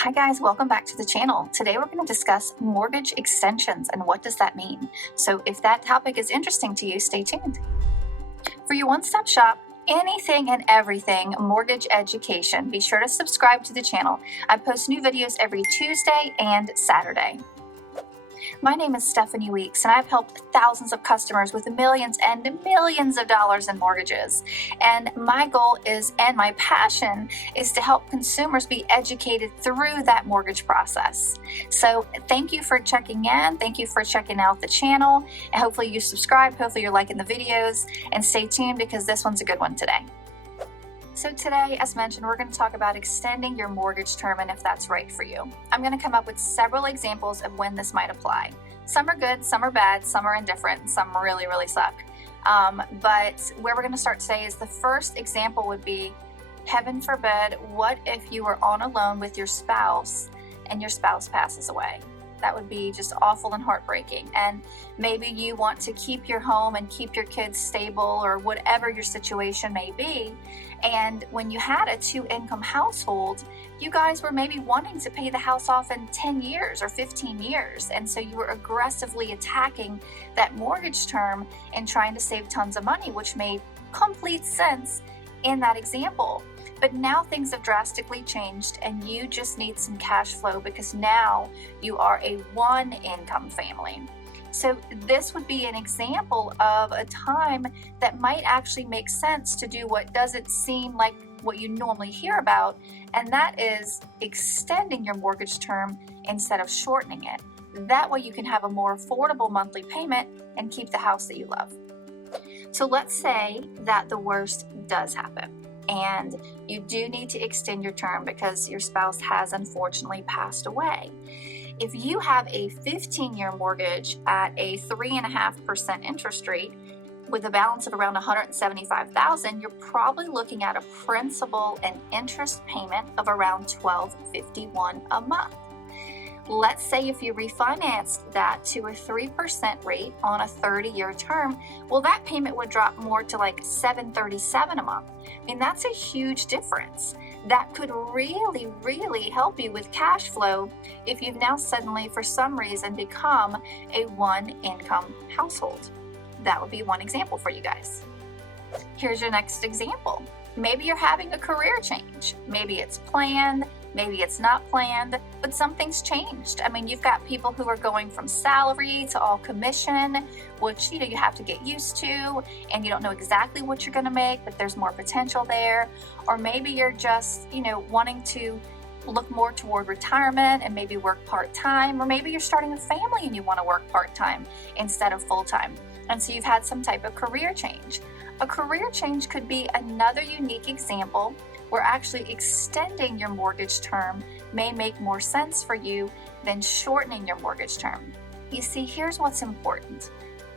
Hi guys, welcome back to the channel. Today we're going to discuss mortgage extensions and what does that mean. So if that topic is interesting to you, stay tuned. For your one-stop shop, anything and everything mortgage education, be sure to subscribe to the channel. I post new videos every Tuesday and Saturday. My name is Stephanie Weeks, and I've helped thousands of customers with millions and millions of dollars in mortgages. And my goal is, and my passion is to help consumers be educated through that mortgage process. So thank you for checking in. Thank you for checking out the channel. And hopefully you subscribe. Hopefully you're liking the videos. And stay tuned because this one's a good one today. So today, as mentioned, we're going to talk about extending your mortgage term and if that's right for you. I'm going to come up with several examples of when this might apply. Some are good, some are bad, some are indifferent, and some really, really suck. But where we're going to start today is the first example would be, heaven forbid, what if you were on a loan with your spouse and your spouse passes away? That would be just awful and heartbreaking. And maybe you want to keep your home and keep your kids stable or whatever your situation may be. And when you had a two-income household, you guys were maybe wanting to pay the house off in 10 years or 15 years. And so you were aggressively attacking that mortgage term and trying to save tons of money, which made complete sense in that example. But now things have drastically changed and you just need some cash flow because now you are a one-income family. So this would be an example of a time that might actually make sense to do what doesn't seem like what you normally hear about, and that is extending your mortgage term instead of shortening it. That way you can have a more affordable monthly payment and keep the house that you love. So let's say that the worst does happen and you do need to extend your term because your spouse has unfortunately passed away. If you have a 15-year mortgage at a 3.5% interest rate with a balance of around $175,000, you're probably looking at a principal and interest payment of around $1,251 a month. Let's say if you refinanced that to a 3% rate on a 30-year term, well, that payment would drop more to like $737 a month. I mean, that's a huge difference. That could really, really help you with cash flow if you've now suddenly, for some reason, become a one-income household. That would be one example for you guys. Here's your next example. Maybe you're having a career change. Maybe it's planned, maybe it's not planned, but something's changed. I mean, you've got people who are going from salary to all commission, which, you have to get used to, and you don't know exactly what you're going to make, but there's more potential there. Or maybe you're just, wanting to look more toward retirement and maybe work part-time, or maybe you're starting a family and you want to work part-time instead of full-time. And so you've had some type of career change. A career change could be another unique example where actually extending your mortgage term may make more sense for you than shortening your mortgage term. You see, here's what's important.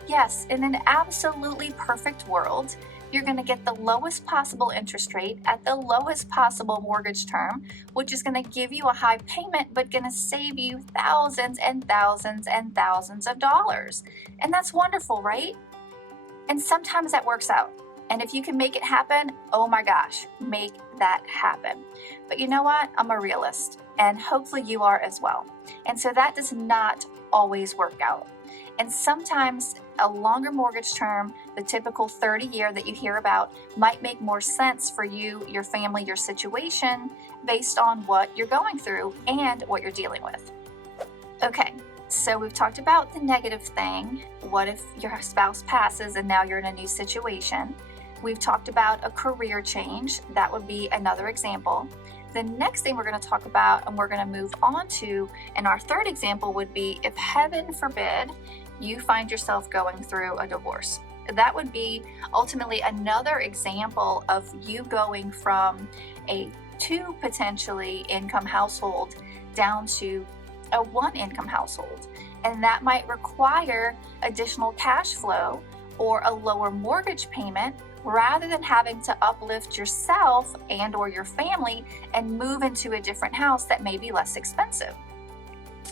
Yes, in an absolutely perfect world, you're going to get the lowest possible interest rate at the lowest possible mortgage term, which is going to give you a high payment, but going to save you thousands and thousands and thousands of dollars. And that's wonderful, right? And sometimes that works out. And if you can make it happen, oh my gosh, make that happen. But you know what? I'm a realist, and hopefully you are as well. And so that does not always work out. And sometimes a longer mortgage term, the typical 30-year that you hear about, might make more sense for you, your family, your situation, based on what you're going through and what you're dealing with. Okay. So we've talked about the negative thing. What if your spouse passes and now you're in a new situation? We've talked about a career change. That would be another example. The next thing we're going to talk about and we're going to move on to in our third example would be if heaven forbid you find yourself going through a divorce. That would be ultimately another example of you going from a two potentially income household down to a one-income household, and that might require additional cash flow or a lower mortgage payment rather than having to uplift yourself and or your family and move into a different house that may be less expensive.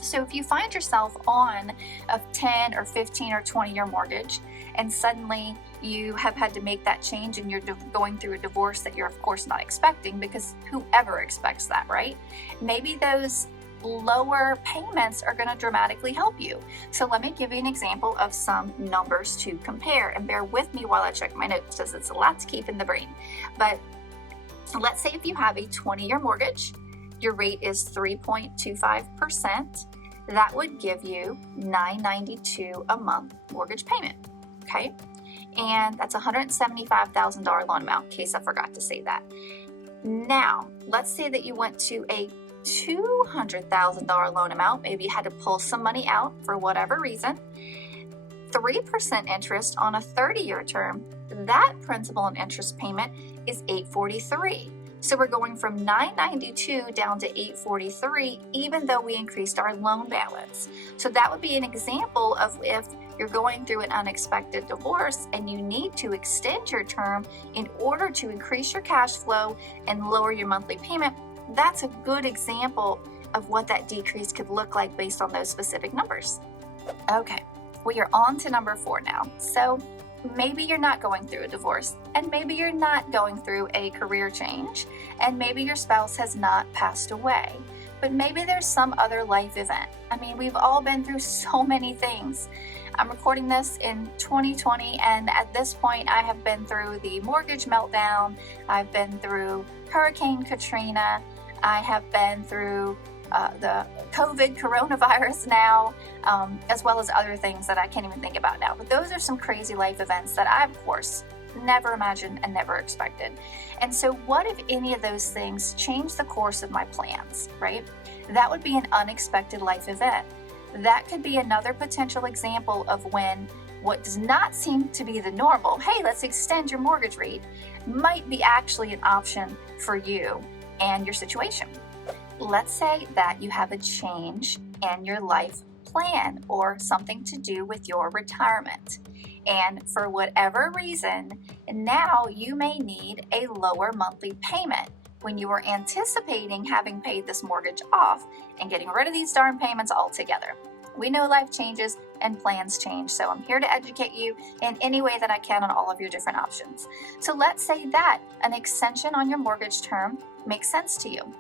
So if you find yourself on a 10 or 15 or 20-year mortgage, and suddenly you have had to make that change and you're going through a divorce that you're of course not expecting, because whoever expects that, right? Maybe those lower payments are going to dramatically help you. So let me give you an example of some numbers to compare, and bear with me while I check my notes because it's a lot to keep in the brain. But let's say if you have a 20-year mortgage, your rate is 3.25%. That would give you $992 a month mortgage payment, okay? And that's a $175,000 loan amount, in case I forgot to say that. Now, let's say that you went to a $200,000 loan amount. Maybe you had to pull some money out for whatever reason. 3% interest on a 30-year term. That principal and interest payment is $843. So we're going from $992 down to $843, even though we increased our loan balance. So that would be an example of if you're going through an unexpected divorce and you need to extend your term in order to increase your cash flow and lower your monthly payment. That's a good example of what that decrease could look like based on those specific numbers. Okay, we are on to number 4 now. So maybe you're not going through a divorce, and maybe you're not going through a career change, and maybe your spouse has not passed away, but maybe there's some other life event. I mean, we've all been through so many things. I'm recording this in 2020, and at this point I have been through the mortgage meltdown, I've been through Hurricane Katrina, I have been through the coronavirus now, as well as other things that I can't even think about now. But those are some crazy life events that I, of course, never imagined and never expected. And so what if any of those things change the course of my plans, right? That would be an unexpected life event. That could be another potential example of when what does not seem to be the normal, hey, let's extend your mortgage rate, might be actually an option for you and your situation. Let's say that you have a change in your life plan or something to do with your retirement. And for whatever reason, now you may need a lower monthly payment when you were anticipating having paid this mortgage off and getting rid of these darn payments altogether. We know life changes and plans change, so I'm here to educate you in any way that I can on all of your different options. So let's say that an extension on your mortgage term makes sense to you.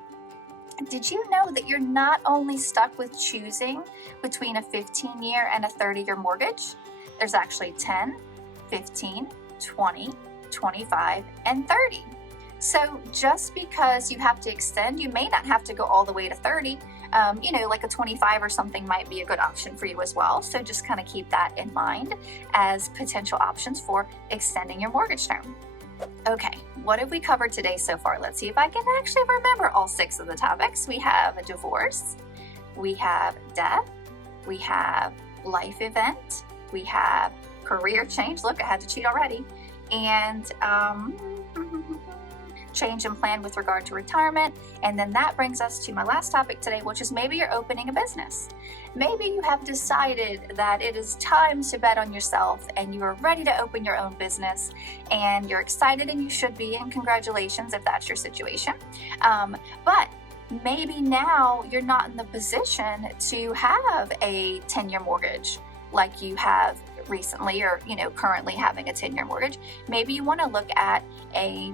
Did you know that you're not only stuck with choosing between a 15-year and a 30-year mortgage? There's actually 10, 15, 20, 25, and 30. So just because you have to extend, you may not have to go all the way to 30. Like a 25 or something might be a good option for you as well. So just kind of keep that in mind as potential options for extending your mortgage term. Okay, what have we covered today so far? Let's see if I can actually remember all 6 of the topics. We have a divorce, we have death, we have life event, we have career change. Look, I had to cheat already. And change in plan with regard to retirement. And then that brings us to my last topic today, which is maybe you're opening a business. Maybe you have decided that it is time to bet on yourself and you are ready to open your own business, and you're excited, and you should be, and congratulations if that's your situation. But maybe now you're not in the position to have a 10-year mortgage like you have recently, or currently having a 10-year mortgage. Maybe you want to look at a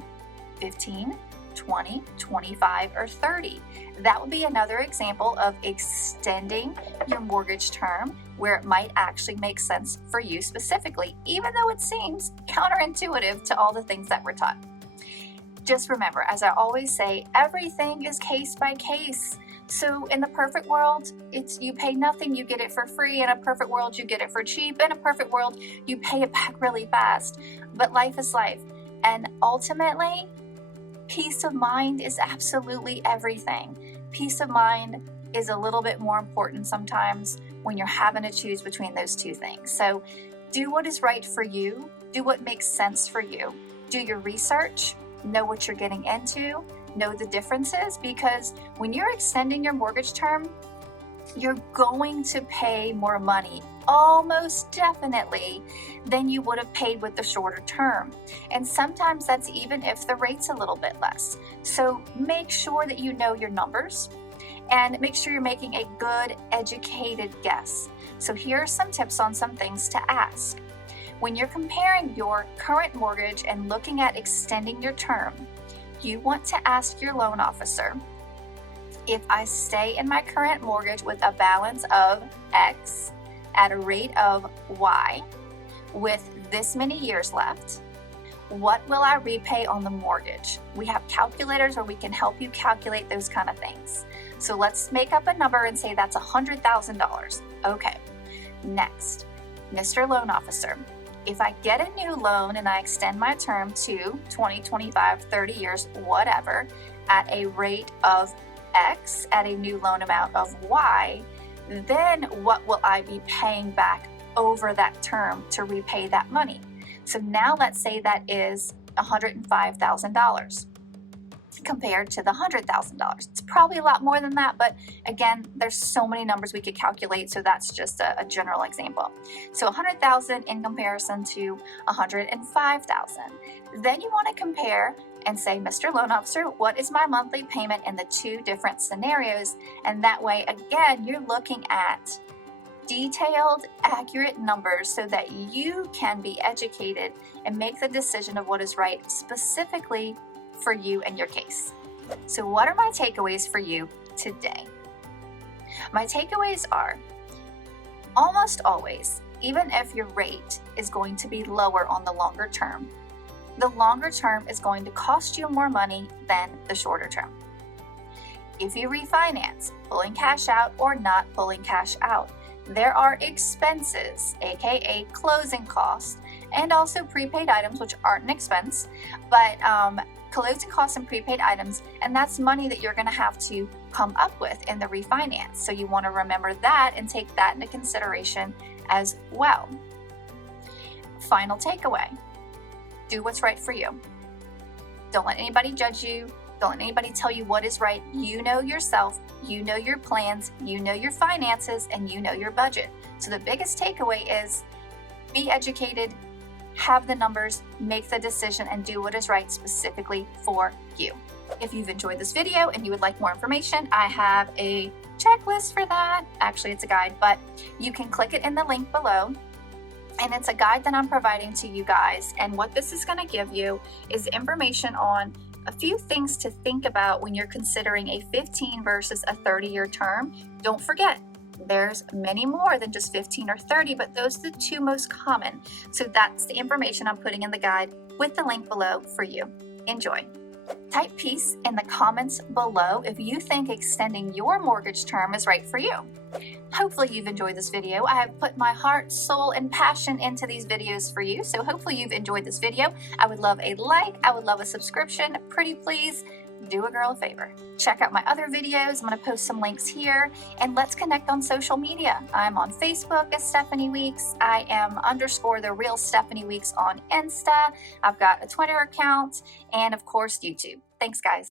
15, 20, 25, or 30. That would be another example of extending your mortgage term where it might actually make sense for you specifically, even though it seems counterintuitive to all the things that we're taught. Just remember, as I always say, everything is case by case. So in the perfect world, it's you pay nothing, you get it for free. In a perfect world, you get it for cheap. In a perfect world, you pay it back really fast. But life is life. And ultimately, peace of mind is absolutely everything. Peace of mind is a little bit more important sometimes when you're having to choose between those two things. So do what is right for you. Do what makes sense for you. Do your research. Know what you're getting into. Know the differences, because when you're extending your mortgage term, you're going to pay more money, almost definitely, than you would have paid with the shorter term. And sometimes that's even if the rate's a little bit less. So make sure that you know your numbers and make sure you're making a good, educated guess. So here are some tips on some things to ask. When you're comparing your current mortgage and looking at extending your term, you want to ask your loan officer, if I stay in my current mortgage with a balance of X at a rate of Y with this many years left, what will I repay on the mortgage? We have calculators where we can help you calculate those kind of things. So let's make up a number and say that's $100,000. Okay, next, Mr. Loan Officer, if I get a new loan and I extend my term to 20, 25, 30 years, whatever, at a rate of X at a new loan amount of Y, then what will I be paying back over that term to repay that money? So now let's say that is $105,000 compared to the $100,000. It's probably a lot more than that, but again, there's so many numbers we could calculate, so that's just a general example. So 100,000 in comparison to 105,000. Then you want to compare and say, Mr. Loan Officer, what is my monthly payment in the two different scenarios? And that way, again, you're looking at detailed, accurate numbers so that you can be educated and make the decision of what is right specifically for you and your case. So what are my takeaways for you today? My takeaways are, almost always, even if your rate is going to be lower on the longer term, the longer term is going to cost you more money than the shorter term. If you refinance, pulling cash out or not pulling cash out, there are expenses, aka closing costs, and also prepaid items, which aren't an expense, but closing costs and prepaid items, and that's money that you're going to have to come up with in the refinance. So you want to remember that and take that into consideration as well. Final takeaway, do what's right for you. Don't let anybody judge you. Don't let anybody tell you what is right. You know yourself, you know your plans, you know your finances, and you know your budget. So the biggest takeaway is be educated, have the numbers, make the decision, and do what is right specifically for you. If you've enjoyed this video and you would like more information, I have a checklist for that. Actually, it's a guide, but you can click it in the link below. And it's a guide that I'm providing to you guys. And what this is going to give you is information on a few things to think about when you're considering a 15 versus a 30-year term. Don't forget, there's many more than just 15 or 30, but those are the two most common. So that's the information I'm putting in the guide with the link below for you. Enjoy. Type peace in the comments below if you think extending your mortgage term is right for you. Hopefully you've enjoyed this video. I have put my heart, soul, and passion into these videos for you. So hopefully you've enjoyed this video. I would love a like. I would love a subscription. Pretty please do a girl a favor. Check out my other videos. I'm going to post some links here, and let's connect on social media. I'm on Facebook as Stephanie Weeks. I am _ the real Stephanie Weeks on Insta. I've got a Twitter account and of course YouTube. Thanks guys.